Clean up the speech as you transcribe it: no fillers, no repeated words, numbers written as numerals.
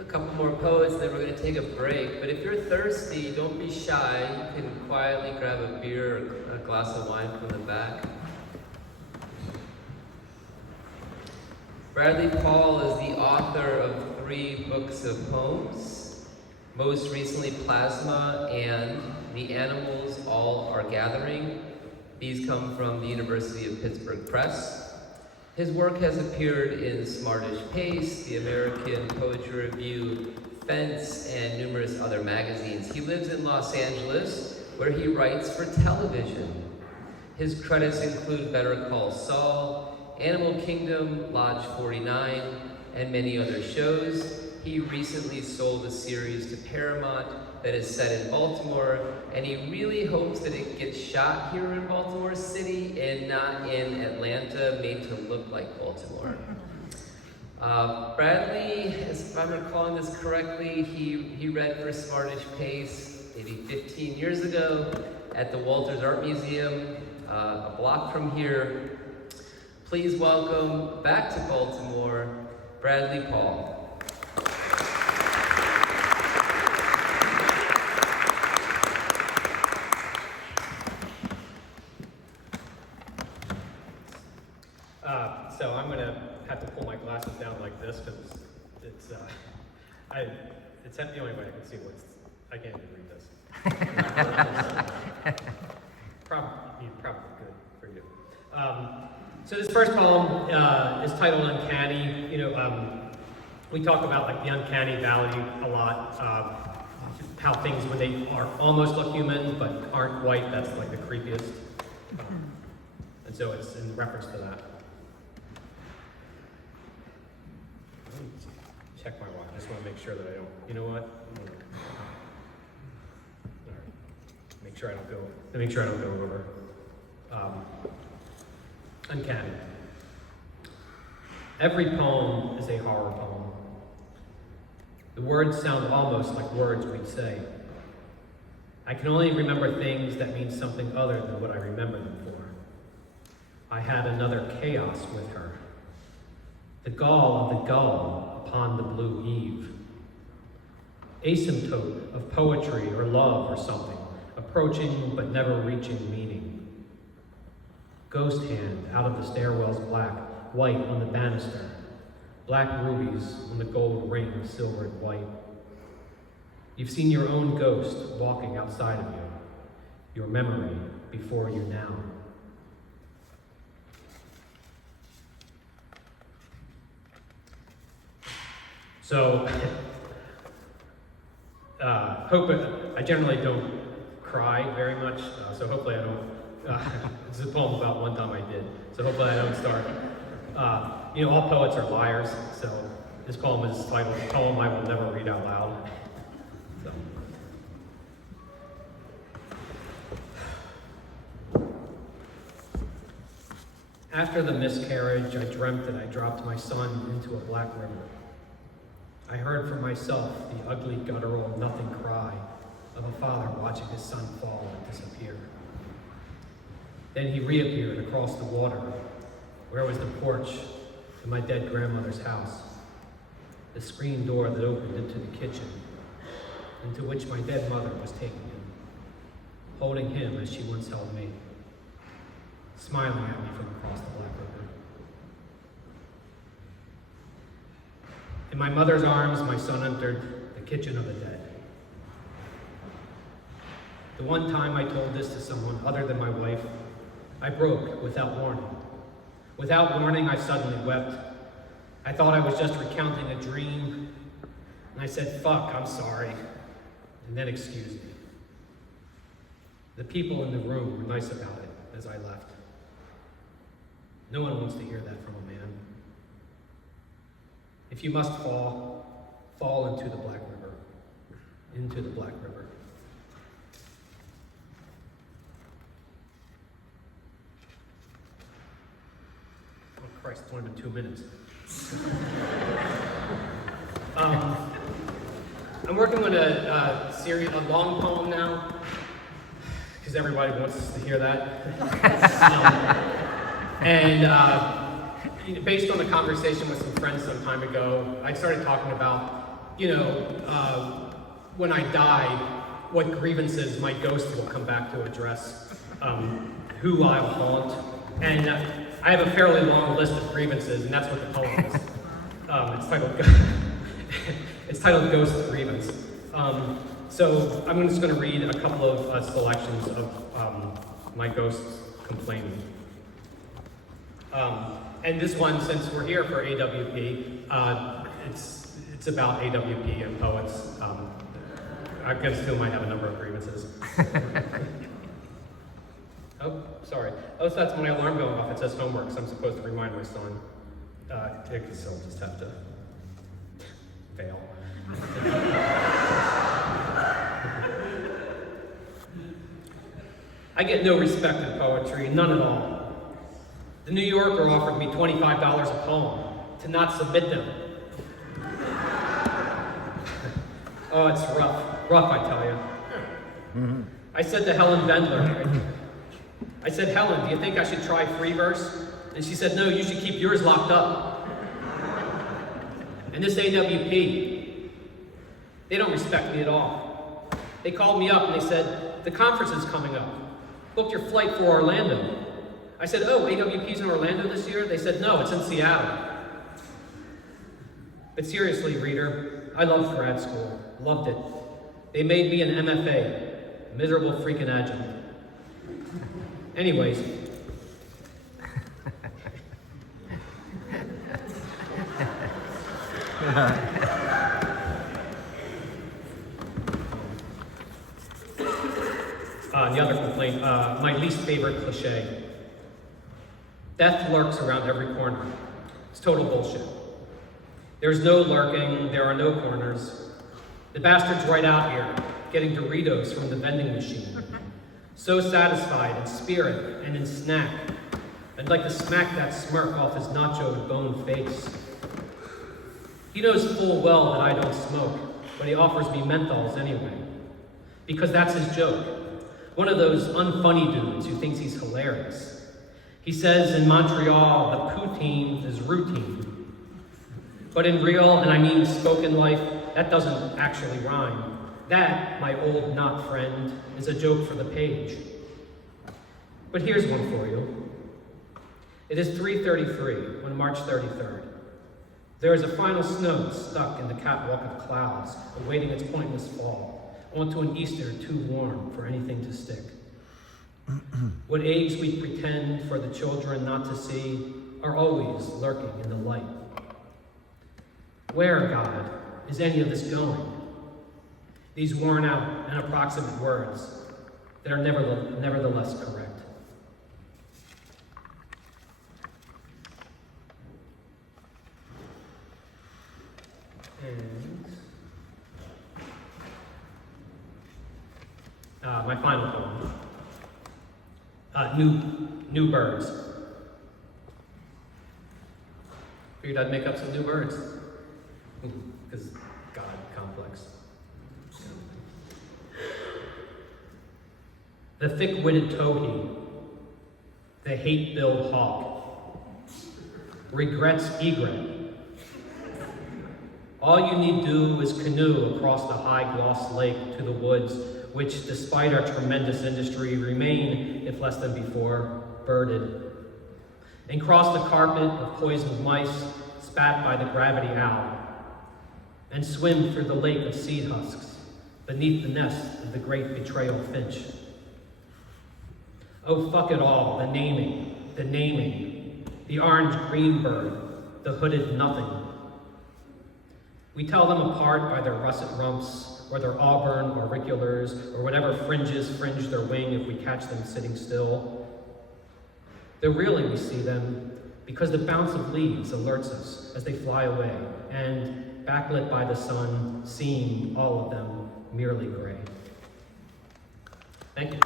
A couple more poets, then we're going to take a break. But if you're thirsty, don't be shy. You can quietly grab a beer or a glass of wine from the back. Bradley Paul is the author of 3 books of poems, most recently Plasma and The Animals All Are Gathering. These come from the University of Pittsburgh Press. His work has appeared in Smartish Pace, the American Poetry Review, Fence, and numerous other magazines. He lives in Los Angeles, where he writes for television. His credits include Better Call Saul, Animal Kingdom, Lodge 49, and many other shows. He recently sold a series to Paramount that is set in Baltimore, and he really hopes that it gets shot here in Baltimore City and not in Atlanta, made to look like Baltimore. Bradley, if I'm recalling this correctly, he read for Smartish Pace maybe 15 years ago at the Walters Art Museum, a block from here. Please welcome back to Baltimore, Bradley Paul. So I'm gonna have to pull my glasses down like this because it's the only way I can see what's. I can't even read this. Probably good for you. So this first poem is titled "Uncanny." We talk about like the uncanny valley a lot. How things when they are almost look human but aren't quite. That's like the creepiest. And so it's in reference to that. Check my watch. I just want to make sure that I don't. You know what? All right. Make sure I don't go over. Uncanny. Every poem is a horror poem. The words sound almost like words we'd say. I can only remember things that mean something other than what I remember them for. I had another chaos with her. The gall of the gull upon the blue eve. Asymptote of poetry or love or something, approaching but never reaching meaning. Ghost hand out of the stairwell's black, white on the banister, black rubies on the gold ring silvered white. You've seen your own ghost walking outside of you, your memory before you now. So, I generally don't cry very much, so hopefully I don't, this is a poem about one time I did, so hopefully I don't start. All poets are liars, so this poem is titled "A Poem I Will Never Read Out Loud." So. After the miscarriage, I dreamt that I dropped my son into a black river. I heard for myself the ugly guttural nothing cry of a father watching his son fall and disappear. Then he reappeared across the water, where was the porch in my dead grandmother's house, the screen door that opened into the kitchen, into which my dead mother was taking him, holding him as she once held me, smiling at me from across the Black River. In my mother's arms, my son entered the kitchen of the dead. The one time I told this to someone other than my wife, I broke without warning. Without warning, I suddenly wept. I thought I was just recounting a dream, and I said, "Fuck, I'm sorry," and then excused me. The people in the room were nice about it as I left. No one wants to hear that from a man. If you must fall, fall into the Black River. Into the Black River. Oh Christ, it's only been 2 minutes. I'm working on a series, a long poem now, because everybody wants to hear that. Based on a conversation with some friends some time ago, I started talking about when I die, what grievances my ghost will come back to address, who I'll haunt. And I have a fairly long list of grievances, and that's what the poem is. It's titled Ghost Grievance. So I'm just going to read a couple of selections of my ghosts complaining. And this one, since we're here for AWP, it's about AWP and poets. Against whom I have a number of grievances. Oh, sorry. Oh, so that's my alarm going off. It says homework, so I'm supposed to remind my son. So I'll just have to fail. I get no respect in poetry, none at all. The New Yorker offered me $25 a poem to not submit them. Oh, it's rough, I tell you. Mm-hmm. I said to Helen Bendler, I said, Helen, do you think I should try free verse? And she said, no, you should keep yours locked up. And this AWP, they don't respect me at all. They called me up and they said, the conference is coming up. Book your flight for Orlando. I said, oh, AWP's in Orlando this year? They said, no, it's in Seattle. But seriously, reader, I loved grad school. Loved it. They made me an MFA, miserable freaking adjunct. Anyways. The other complaint, my least favorite cliche. Death lurks around every corner. It's total bullshit. There's no lurking, there are no corners. The bastard's right out here, getting Doritos from the vending machine. So satisfied in spirit and in snack. I'd like to smack that smirk off his nachoed bone face. He knows full well that I don't smoke, but he offers me menthols anyway. Because that's his joke. One of those unfunny dudes who thinks he's hilarious. He says in Montreal, the poutine is routine. But in real, and I mean spoken life, that doesn't actually rhyme. That, my old not friend, is a joke for the page. But here's one for you. It is 3:33 on March 33rd. There is a final snow stuck in the catwalk of clouds, awaiting its pointless fall, onto an Easter too warm for anything to stick. What eggs we pretend for the children not to see are always lurking in the light. Where, God, is any of this going? These worn out and approximate words that are nevertheless correct. And my final poem, New Birds. Figured I'd make up some new birds. Because God complex. The thick-witted towhee, the hate-billed hawk, regrets egret. All you need do is canoe across the high-gloss lake to the woods, which, despite our tremendous industry, remain, if less than before, birded. And cross the carpet of poisoned mice spat by the gravity owl, and swim through the lake of seed husks, beneath the nest of the great betrayal finch. Oh, fuck it all, the naming, the orange-green bird, the hooded nothing. We tell them apart by their russet rumps, or their auburn auriculars, or whatever fringes fringe their wing if we catch them sitting still. Though really we see them because the bounce of leaves alerts us as they fly away, and, backlit by the sun, seem, all of them, merely gray. Thank you.